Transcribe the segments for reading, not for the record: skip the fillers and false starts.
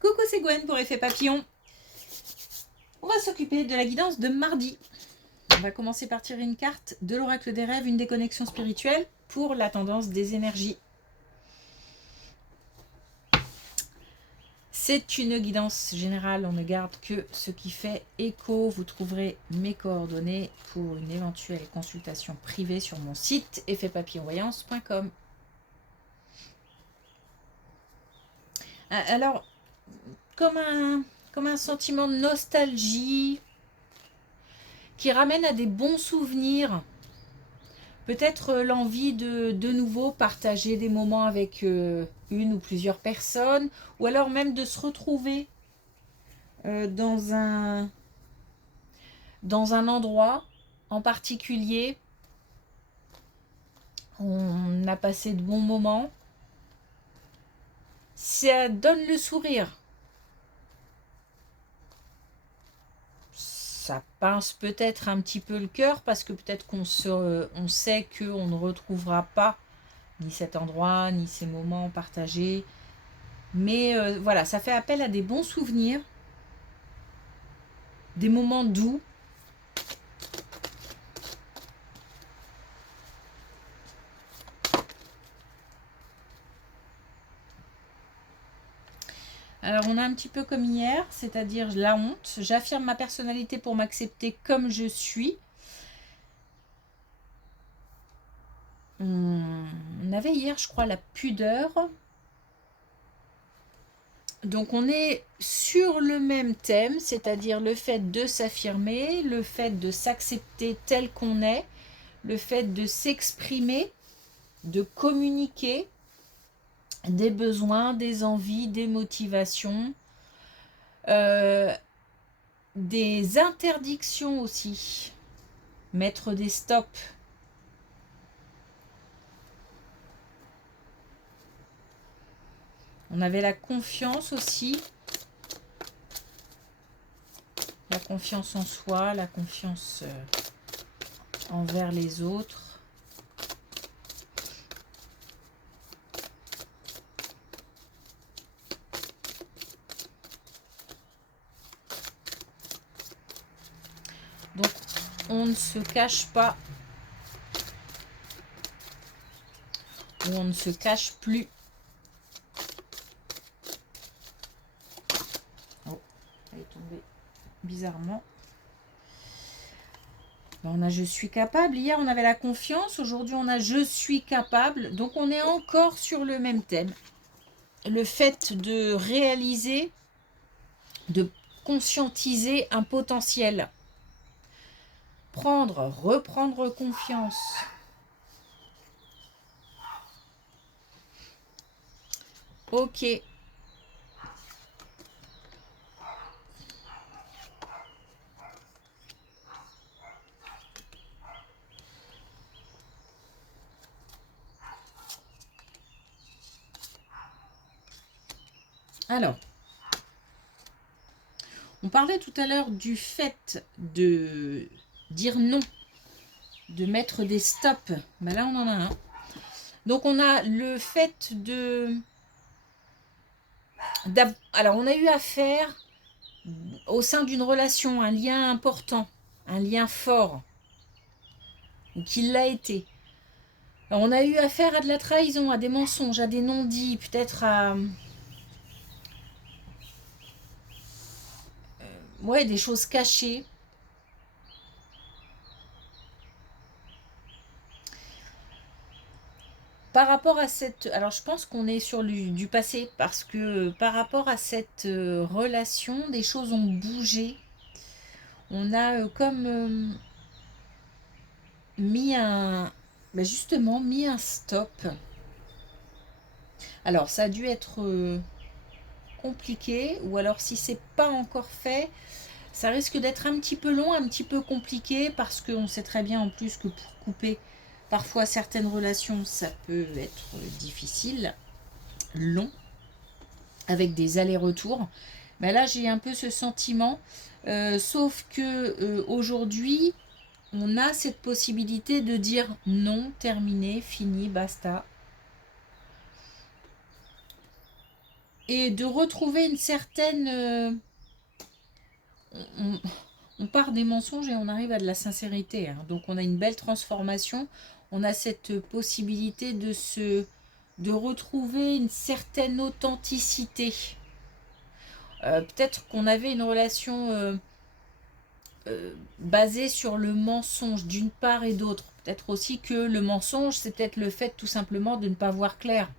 Coucou, c'est Gwen pour Effet Papillon. On va s'occuper de la guidance de mardi. On va commencer par tirer une carte de l'oracle des rêves, une déconnexion spirituelle pour la tendance des énergies. C'est une guidance générale, on ne garde que ce qui fait écho. Vous trouverez mes coordonnées pour une éventuelle consultation privée sur mon site effetpapillonvoyance.com. Alors, comme un sentiment de nostalgie qui ramène à des bons souvenirs. Peut-être l'envie de nouveau partager des moments avec une ou plusieurs personnes, ou alors même de se retrouver dans un endroit en particulier. On a passé de bons moments. Ça donne le sourire. Ça pince peut-être un petit peu le cœur parce que peut-être on sait qu'on ne retrouvera pas ni cet endroit, ni ces moments partagés. Mais voilà, ça fait appel à des bons souvenirs, des moments doux. Alors on a un petit peu comme hier, c'est-à-dire la honte. J'affirme ma personnalité pour m'accepter comme je suis. On avait hier, je crois, la pudeur. Donc on est sur le même thème, c'est-à-dire le fait de s'affirmer, le fait de s'accepter tel qu'on est, le fait de s'exprimer, de communiquer des besoins, des envies, des motivations, des interdictions aussi, mettre des stops. On avait la confiance aussi, la confiance en soi, la confiance envers les autres. Donc, on ne se cache pas, ou on ne se cache plus. Oh, elle est tombée bizarrement. On a je suis capable. Hier, on avait la confiance. Aujourd'hui, on a je suis capable. Donc, on est encore sur le même thème. Le fait de réaliser, de conscientiser un potentiel. Reprendre confiance. Ok. Alors, on parlait tout à l'heure du fait de dire non, de mettre des stops. Ben là, on en a un. Donc, on a le fait de... Alors, on a eu affaire au sein d'une relation, un lien important, un lien fort, ou qu'il l'a été. Alors, on a eu affaire à de la trahison, à des mensonges, à des non-dits, peut-être à... ouais, des choses cachées. Par rapport à cette... Alors, je pense qu'on est sur du passé, parce que par rapport à cette relation, des choses ont bougé. On a comme mis un... ben justement, mis un stop. Alors, ça a dû être compliqué, ou alors si c'est pas encore fait, ça risque d'être un petit peu long, un petit peu compliqué, parce qu'on sait très bien en plus que pour couper parfois certaines relations, ça peut être difficile, long, avec des allers-retours. Mais là, j'ai un peu ce sentiment, sauf que aujourd'hui, on a cette possibilité de dire non, terminé, fini, basta. et de retrouver une certaine... on part des mensonges et on arrive à de la sincérité, hein. Donc on a une belle transformation, on a cette possibilité de retrouver une certaine authenticité. Peut-être qu'on avait une relation basée sur le mensonge d'une part et d'autre. Peut-être aussi que le mensonge, c'est peut-être le fait tout simplement de ne pas voir clair.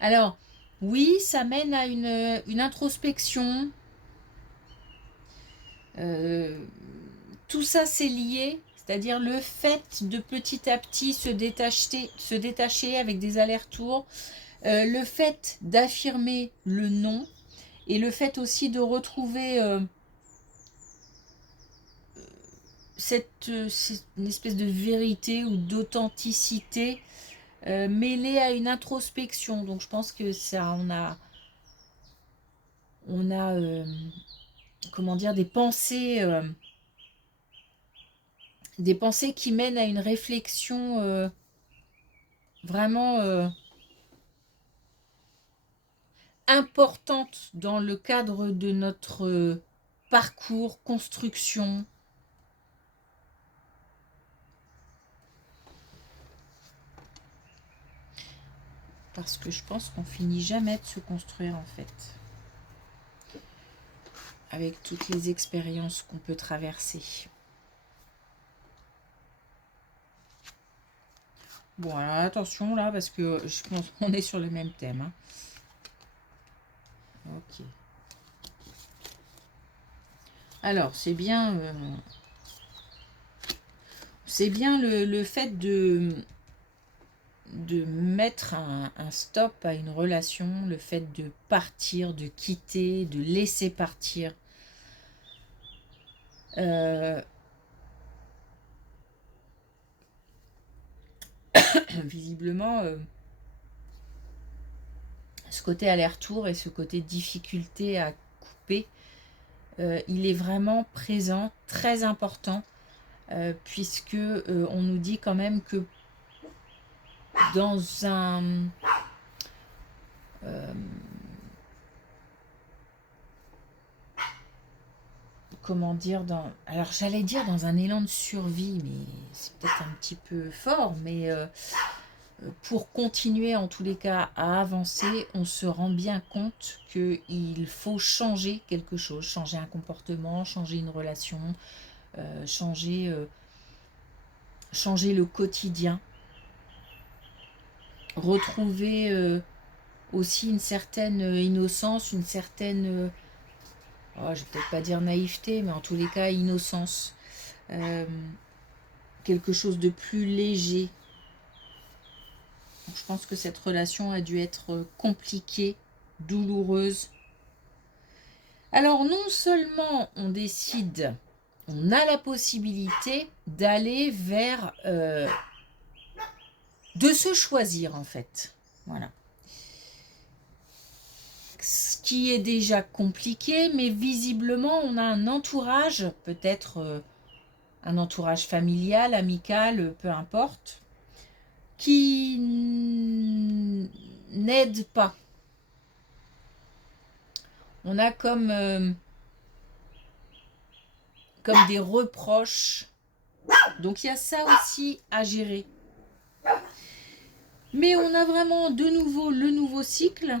Alors, oui, ça mène à une introspection. Tout ça, c'est lié, c'est-à-dire le fait de petit à petit se détacher avec des allers-retours, le fait d'affirmer le non, et le fait aussi de retrouver c'est une espèce de vérité ou d'authenticité mêlée à une introspection. Donc je pense que ça, on a comment dire, des pensées qui mènent à une réflexion vraiment importante dans le cadre de notre parcours, construction. Parce que je pense qu'on finit jamais de se construire en fait. Avec toutes les expériences qu'on peut traverser. Bon, alors attention là, parce que je pense qu'on est sur le même thème. Hein. Ok. Alors, c'est bien le fait de mettre un stop à une relation, le fait de partir, de quitter, de laisser partir. Visiblement, ce côté aller-retour et ce côté difficulté à couper, il est vraiment présent, très important, puisque on nous dit quand même que dans un comment dire, alors j'allais dire dans un élan de survie, mais c'est peut-être un petit peu fort, mais pour continuer en tous les cas à avancer, on se rend bien compte qu'il faut changer quelque chose, changer un comportement, changer une relation, changer le quotidien, retrouver aussi une certaine innocence, une certaine, je vais peut-être pas dire naïveté, mais en tous les cas innocence, quelque chose de plus léger. Je pense que cette relation a dû être compliquée, douloureuse. Alors non seulement on décide, on a la possibilité d'aller vers... de se choisir en fait. Voilà. Ce qui est déjà compliqué, mais visiblement on a un entourage, peut-être un entourage familial, amical, peu importe, qui n'aide pas. On a comme des reproches. Donc il y a ça aussi à gérer. Mais on a vraiment de nouveau le nouveau cycle,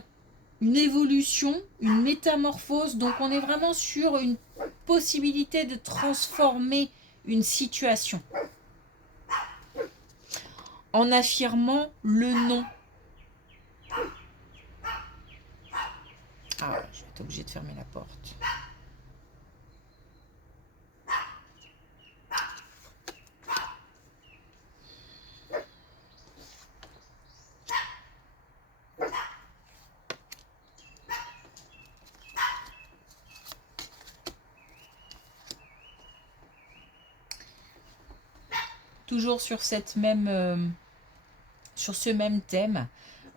une évolution, une métamorphose. Donc on est vraiment sur une possibilité de transformer une situation en affirmant le non. Ah, je vais être obligée de fermer la porte. Toujours sur ce même thème,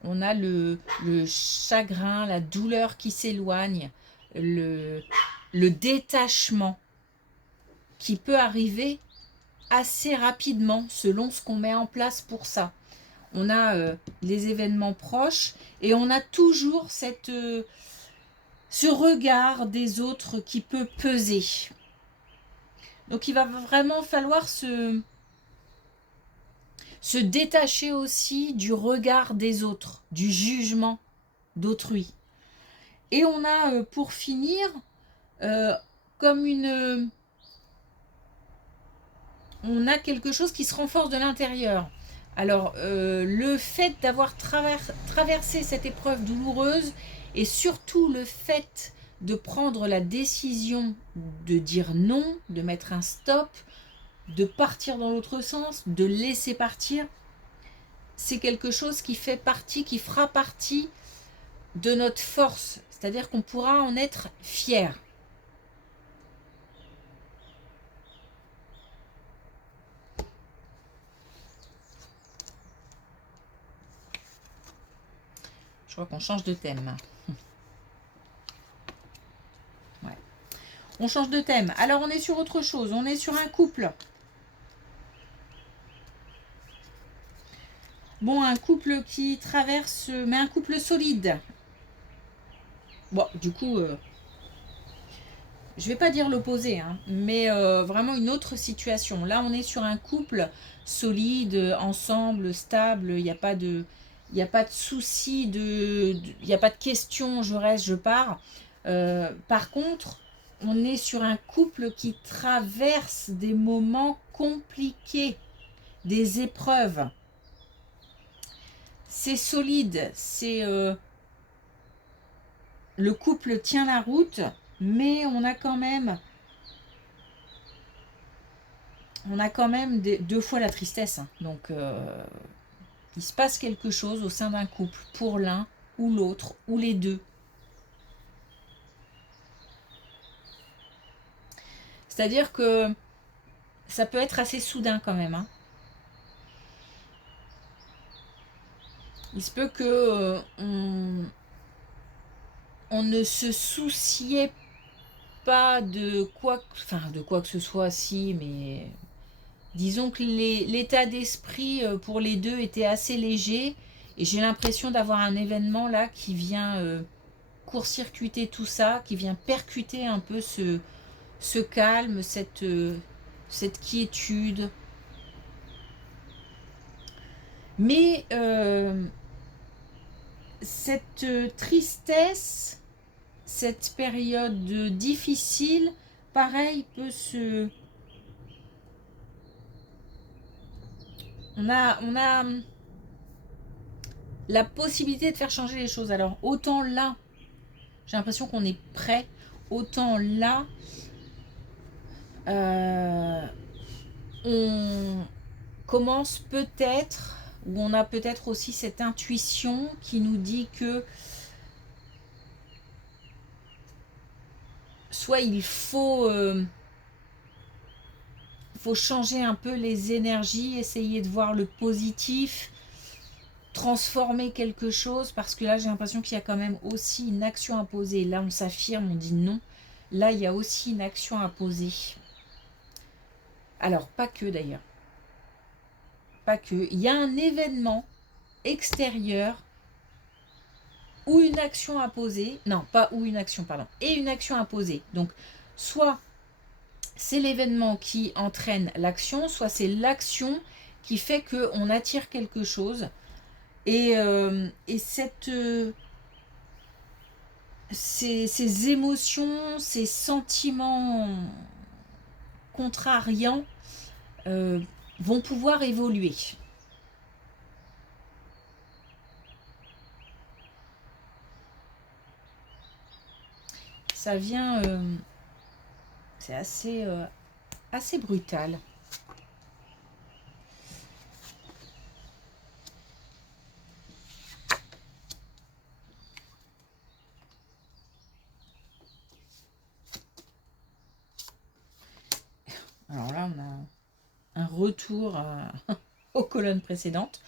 on a le chagrin, la douleur qui s'éloigne, le détachement qui peut arriver assez rapidement selon ce qu'on met en place pour ça. on a les événements proches, et on a toujours ce regard des autres qui peut peser. Donc il va vraiment falloir se détacher aussi du regard des autres, du jugement d'autrui. Et on a, pour finir, comme on a quelque chose qui se renforce de l'intérieur. Alors, le fait d'avoir traversé cette épreuve douloureuse, et surtout le fait de prendre la décision de dire non, de mettre un stop, de partir dans l'autre sens, de laisser partir, c'est quelque chose qui fait partie, qui fera partie de notre force. C'est-à-dire qu'on pourra en être fier. Je crois qu'on change de thème. Ouais. On change de thème. Alors, on est sur autre chose. On est sur un couple. Bon, un couple qui traverse, mais un couple solide. Bon, du coup, je vais pas dire l'opposé, hein, mais vraiment une autre situation. Là, on est sur un couple solide, ensemble, stable. Il n'y a pas de souci, il n'y a pas de question, je reste, je pars. Par contre, on est sur un couple qui traverse des moments compliqués, des épreuves. C'est solide, le couple tient la route, mais on a quand même deux fois la tristesse. Donc, il se passe quelque chose au sein d'un couple, pour l'un ou l'autre, ou les deux. C'est-à-dire que ça peut être assez soudain quand même, hein. Il se peut que on ne se souciait pas de quoi que ce soit, si, mais disons que l'état d'esprit pour les deux était assez léger, et j'ai l'impression d'avoir un événement là qui vient court-circuiter tout ça, qui vient percuter un peu ce calme, cette quiétude. Mais cette tristesse, cette période difficile, pareil, peut se... On a la possibilité de faire changer les choses. Alors, autant là, j'ai l'impression qu'on est prêt, autant là, on commence peut-être, ou on a peut-être aussi cette intuition qui nous dit que soit il faut changer un peu les énergies, essayer de voir le positif, transformer quelque chose, parce que là j'ai l'impression qu'il y a quand même aussi une action à poser. Là on s'affirme, on dit non. Là il y a aussi une action à poser. Alors pas que d'ailleurs. Pas que. Il y a un événement extérieur ou une action à poser. Non, pas ou une action, pardon. Et une action à poser. Donc soit c'est l'événement qui entraîne l'action, soit c'est l'action qui fait qu'on attire quelque chose. Et ces émotions, ces sentiments contrariants vont pouvoir évoluer. Ça vient... c'est assez brutal. Alors là, on a un retour aux colonnes précédentes.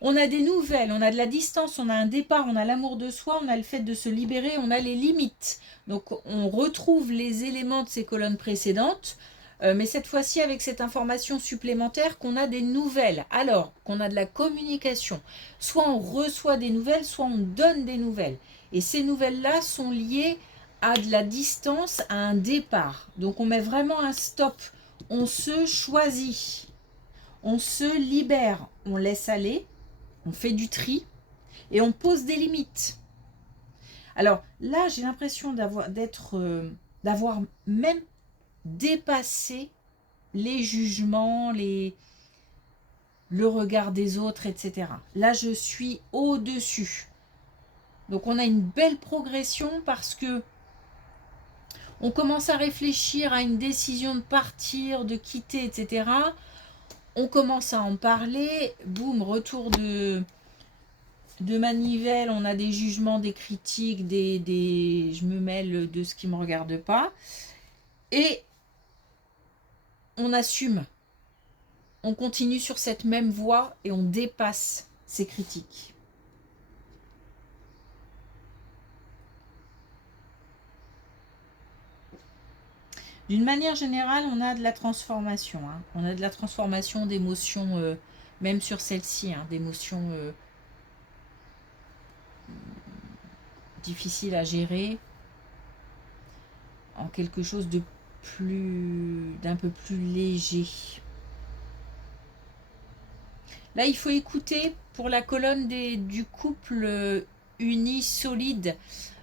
On a des nouvelles, on a de la distance, on a un départ, on a l'amour de soi, on a le fait de se libérer, on a les limites. Donc on retrouve les éléments de ces colonnes précédentes. Mais cette fois-ci avec cette information supplémentaire qu'on a des nouvelles. Alors, qu'on a de la communication. Soit on reçoit des nouvelles, soit on donne des nouvelles. Et ces nouvelles-là sont liées à de la distance, à un départ. Donc on met vraiment un stop. On se choisit. On se libère. On laisse aller. On fait du tri. Et on pose des limites. Alors là, j'ai l'impression d'avoir même dépassé les jugements, le regard des autres, etc. Là, je suis au-dessus. Donc, on a une belle progression parce que on commence à réfléchir à une décision de partir, de quitter, etc. On commence à en parler. Boum, retour de manivelle. On a des jugements, des critiques, je me mêle de ce qui ne me regarde pas. Et on assume. On continue sur cette même voie et on dépasse ces critiques. D'une manière générale, on a de la transformation. Hein. On a de la transformation d'émotions, même sur celle-ci, hein, d'émotions difficiles à gérer, en quelque chose d'un peu plus léger. Là, il faut écouter pour la colonne du couple uni, solide.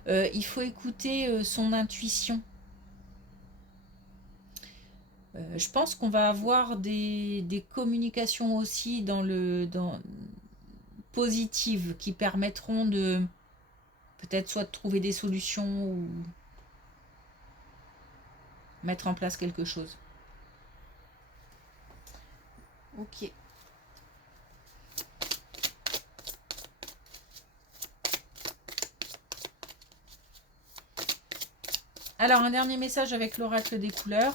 Il faut écouter son intuition. Je pense qu'on va avoir des communications aussi positives qui permettront de peut-être soit de trouver des solutions ou mettre en place quelque chose. Ok. Alors, un dernier message avec l'oracle des couleurs.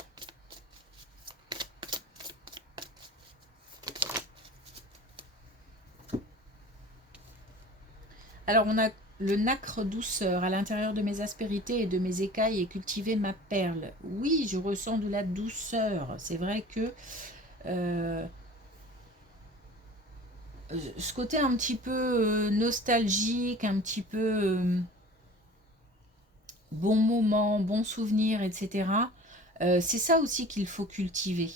Alors, on a le nacre douceur à l'intérieur de mes aspérités et de mes écailles et cultiver ma perle. Oui, je ressens de la douceur. C'est vrai que ce côté un petit peu nostalgique, un petit peu bon moment, bon souvenir, etc. C'est ça aussi qu'il faut cultiver.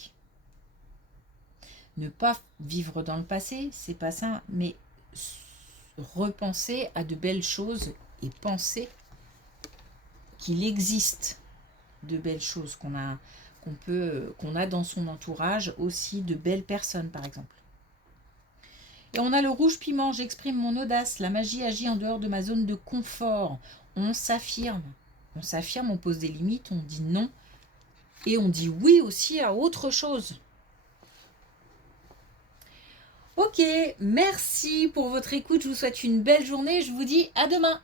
Ne pas vivre dans le passé, c'est pas ça, mais repenser à de belles choses et penser qu'il existe de belles choses qu'on a dans son entourage, aussi de belles personnes par exemple. Et on a le rouge piment, j'exprime mon audace, la magie agit en dehors de ma zone de confort. On s'affirme, on pose des limites, on dit non et on dit oui aussi à autre chose. Ok, merci pour votre écoute, je vous souhaite une belle journée, je vous dis à demain.